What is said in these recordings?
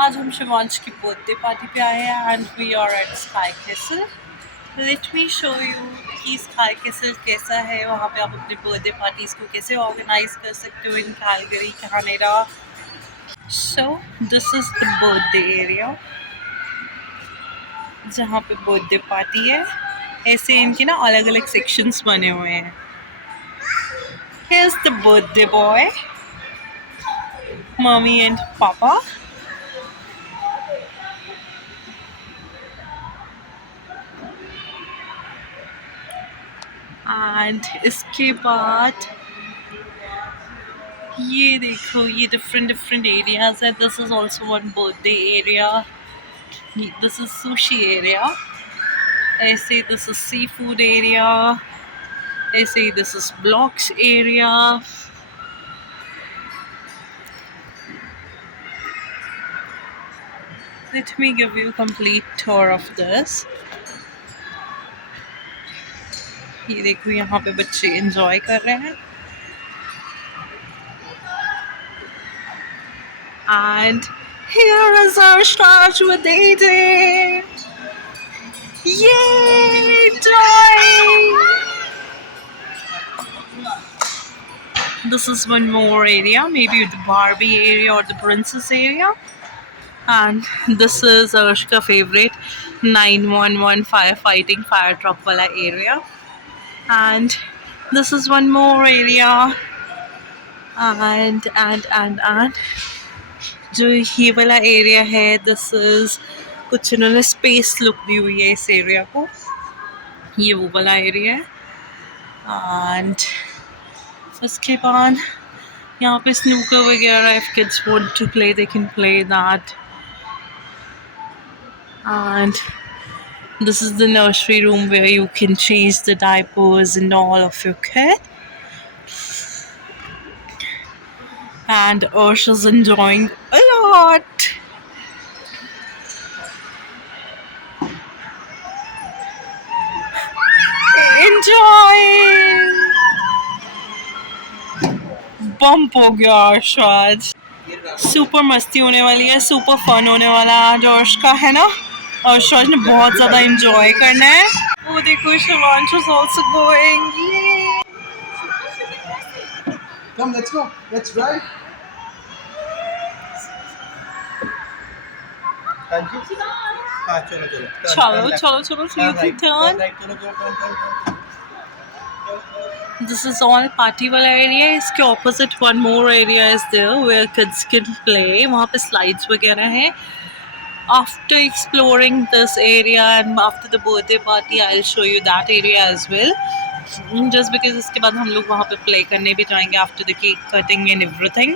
आज हम शिवांश की बर्थडे पार्टी पे आए हैं and we are at Sky Castle. Let me show you कि स्काई कैसल कैसा है। वहाँ पे आप अपने बर्थडे पार्टीज को कैसे ऑर्गेनाइज कर सकते हो इन Calgary, Canada. So this is the birthday area जहाँ पे बर्थडे पार्टी है। ऐसे इनके ना अलग अलग सेक्शंस बने हुए हैं। Here's the birthday boy, mommy and papa. And इसके बाद ये देखो, ये डिफरेंट डिफरेंट एरियाज है। This is also one birthday area. This is sushi area. ऐसे this is seafood area. ऐसे this is blocks area. Let me give you complete tour of this. ये देखो, यहाँ पे बच्चे एंजॉय कर रहे हैं। And here is our statue dating. Yay! Joy! This is one more area, maybe the Barbie area or the princess area. And this is Arushka favorite 911 firefighting fire truck wala area. And this is one more area. And जो ये वाला area है, this is कुछ इन्होंने space look दी हुई है इस area को। ये वो वाला एरिया है। एंड उसके बाद यहाँ पे स्नूकर वगैरह, if kids want to play they can play that. And this is the nursery room where you can change the diapers and all of your kid. And Ursha's enjoying a lot. Enjoying. Bump हो गया शायद। Super मस्ती होने वाली है, super fun होने वाला आज अर्श का है ना। अर्श ने बहुत ज़्यादा एंजॉय करना है। वो देखो, Shivansh is also going. Come, let's go. Let's ride. Thank you. हाँ चलो चलो। चलो चलो चलो, turn. This is all party वाला area। इसके opposite one more area is there where kids can play। वहाँ पे slides वगैरह हैं। After exploring this area and after the birthday party, I'll show you that area as well. Just because इसके बाद हम लोग वहाँ पे play करने भी जाएंगे after the cake cutting and everything.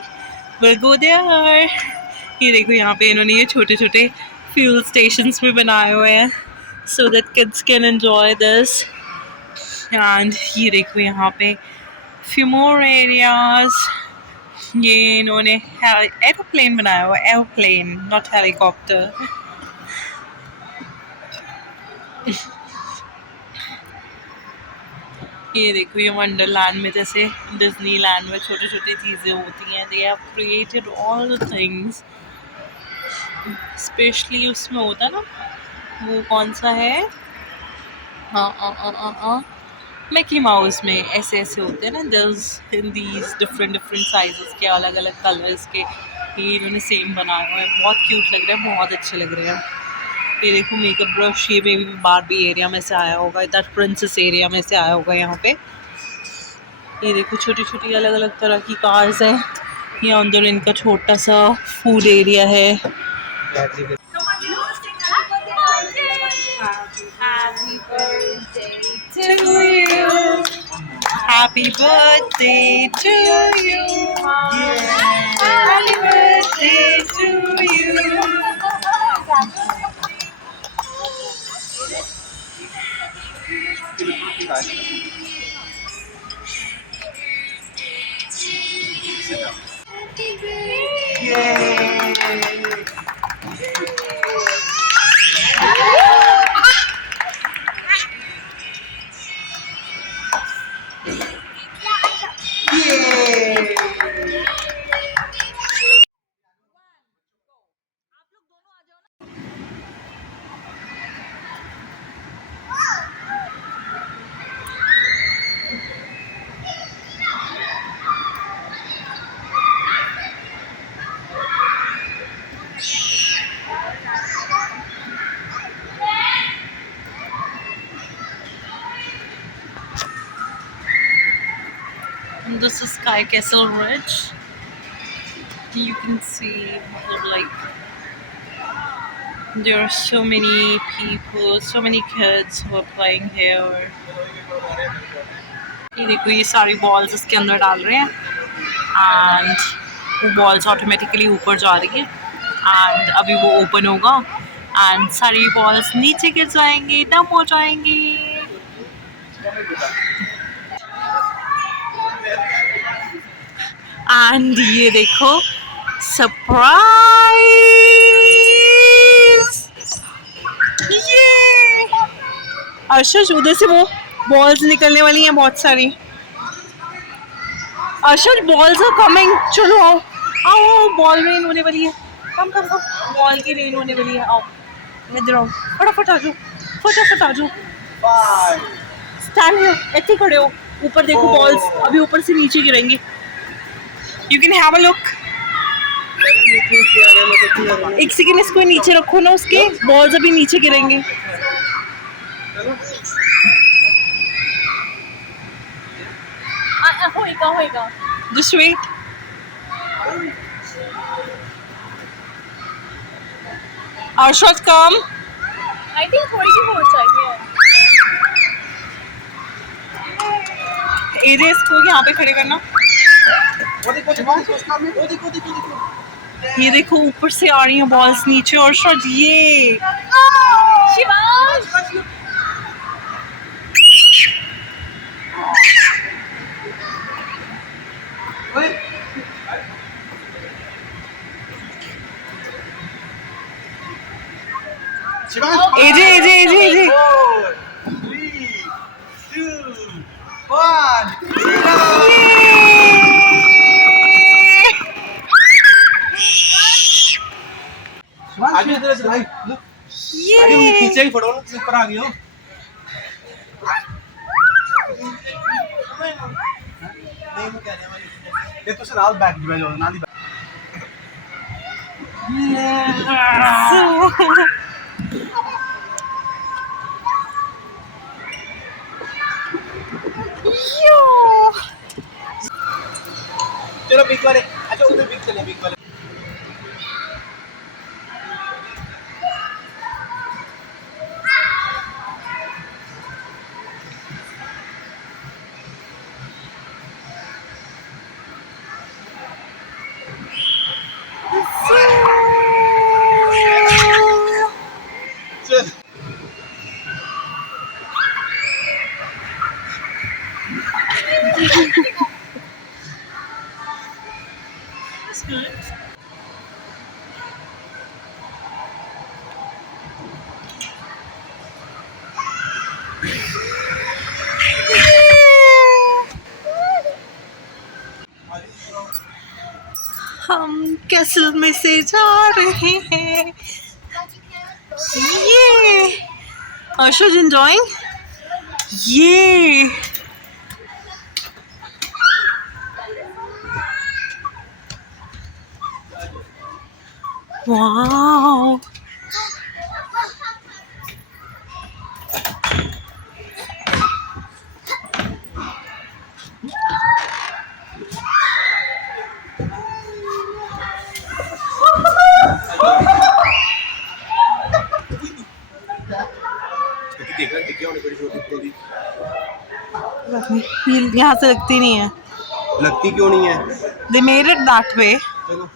We'll go there. ये देखो, यहाँ पे इन्होंने ये छोटे छोटे fuel stations भी बनाए हुए हैं so that kids can enjoy this. And ये देखो, यहाँ पे few more areas. ये इन्होंने एरोप्लेन बनाया हुआ, एरोप्लेन नॉट हेलीकॉप्टर। ये देखो, ये वंडरलैंड में जैसे डिज्नीलैंड में छोटी छोटी चीज़ें होती हैं। They have created all the things. Specially उसमें होता ना, वो कौन सा है, मिकी माउस में ऐसे ऐसे होते हैं ना, there's in these different different sizes के, अलग अलग कलर्स के। ये इन्होंने सेम बनाया हुआ है, बहुत क्यूट लग रहा है, बहुत अच्छे लग रहे हैं। ये देखो, मेकअप ब्रश, ये भी बार्बी एरिया में से आया होगा, दैट प्रिंसेस एरिया में से आया होगा यहाँ पे। ये देखो, छोटी छोटी अलग अलग तरह की कार्स हैं। ये अंदर इनका छोटा सा फूड एरिया है। Happy birthday to you. Happy birthday to you. Happy birthday to you. And this is Castle Ridge. You can see like there are so many people, so many kids who are playing here. ये देखो ये सारी balls इसके अंदर डाल रहे हैं and वो बॉल्स ऑटोमेटिकली ऊपर जा रही है एंड अभी वो ओपन होगा एंड सारी बॉल्स नीचे गिर जाएंगी, डम हो जाएंगी. एंड ये देखो सरप्राइज. ये अर्शद उधर से वो बॉल्स निकलने वाली हैं बहुत सारी. Arshad balls are coming. चलो आओ आओ आओ बॉल रेन होने वाली है. कम कम कम बॉल की रेन होने वाली है. आओ इधर आओ फटाफट आ जाओ फटाफट आ जाओ. स्टैंड हियर ऐसे खड़े हो. ऊपर देखो बॉल्स अभी ऊपर से नीचे गिरेंगी. You can have a look. एक सेकंड इसको नीचे रखो ना. उसके बॉल्स अभी नीचे गिरेंगे. होएगा होएगा. Just wait. Arshad come. I think थोड़ी सी हो चाहिए. एजे इसको यहाँ पे खड़े करना. ये देखो ऊपर से आ रही हैं बॉल्स नीचे. और शायद ये शिवांश एजे एजे एजे एजे. 3, 2, 1. आगे इधर से लाइव लुक. आगे पीछे ही फोटो ऊपर आ गई हो. नहीं मैं कहने वाली ये तो सर बैक जो है नाली बैक. चलो बिग वाले. अच्छा उधर बिग चले बिग वाले. चल हम कैसल में से जा रहे हैं. ये अर्शद enjoying. ये वाओ. देख रहा दिख गया होने बड़ी छोटी थोड़ी. यहाँ से लगती नहीं है. लगती क्यों नहीं है. They made it that way. चलो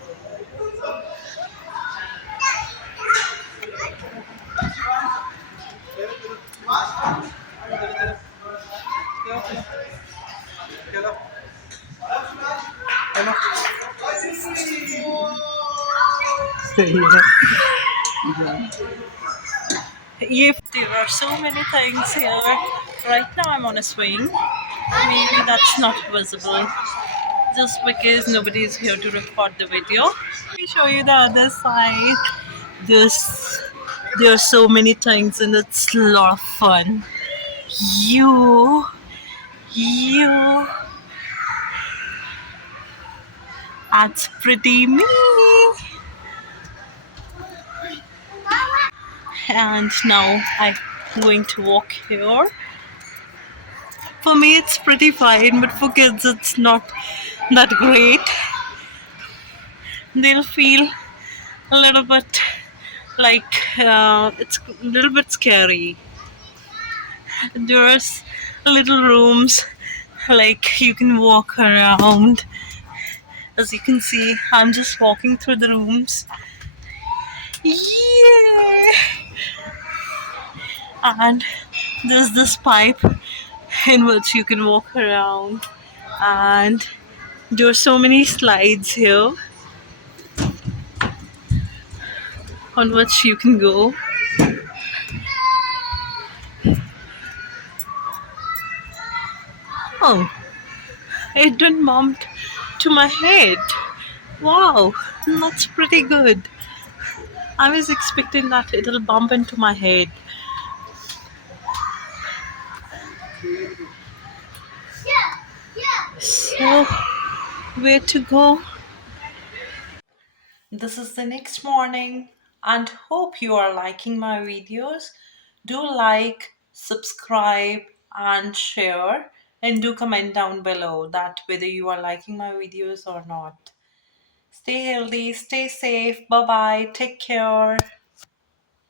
सही है. If there are so many things here. Right now I'm on a swing. Maybe that's not visible just because nobody is here to record the video. Let me show you the other side. There are so many things and it's a lot of fun. You that's pretty me. And now I'm going to walk here. For me, it's pretty fine, but for kids, it's not that great. They'll feel a little bit like it's a little bit scary. There's little rooms, like you can walk around. As you can see, I'm just walking through the rooms. Yeah! And there's this pipe in which you can walk around, and there are so many slides here on which you can go. Oh, it didn't bump to my head. Wow, that's pretty good. I was expecting that it'll bump into my head. So, where to go? This is the next morning, and hope you are liking my videos. Do like, subscribe, and share, and do comment down below that whether you are liking my videos or not. Stay healthy, stay safe, bye bye, take care.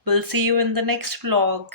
We'll see you in the next vlog.